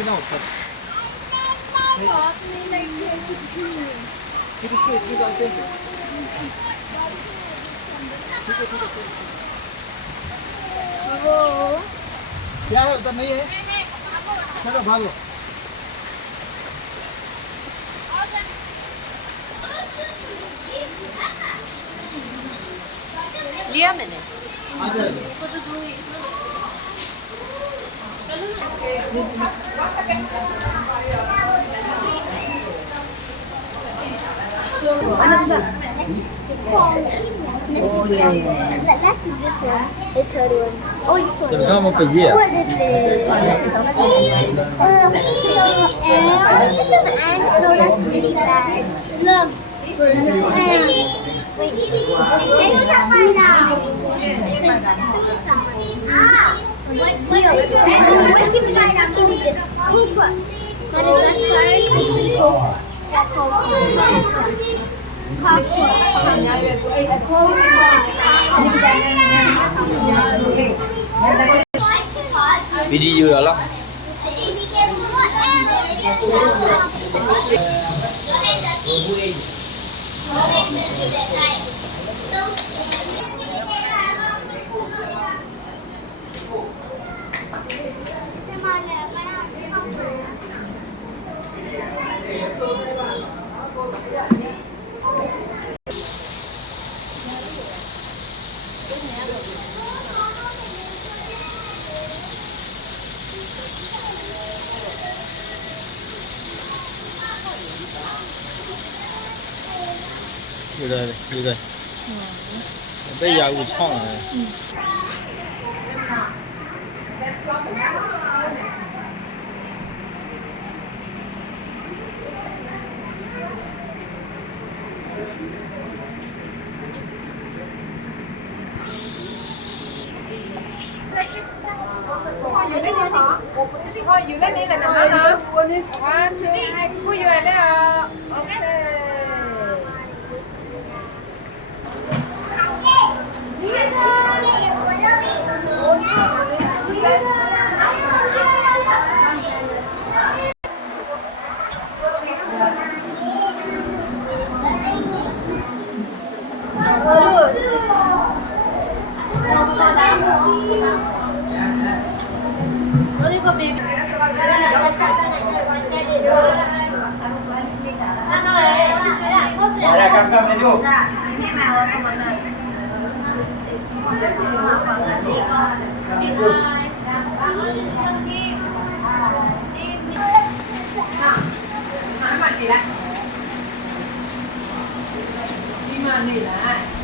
spina opet. Titta space, titta attention. Titta. क्या है उधर नहीं है? चलो भागो. लिया मैंने. आ जाओ. इसको तो दूंगी. Oh yeah. Let's do this one. The third one. Oh, this one. चल काम पे ये. What is it? No, that's really bad. Look. Wait. Video rồi đó. Đi đây. Bây giờ cũng xong rồi. Thôi, dừng lên đi là nằm đó hả? One, two, hai, cúi về đấy à. Ok. Đi qua bì. Ada kam ni tu. Đi mà đi lại.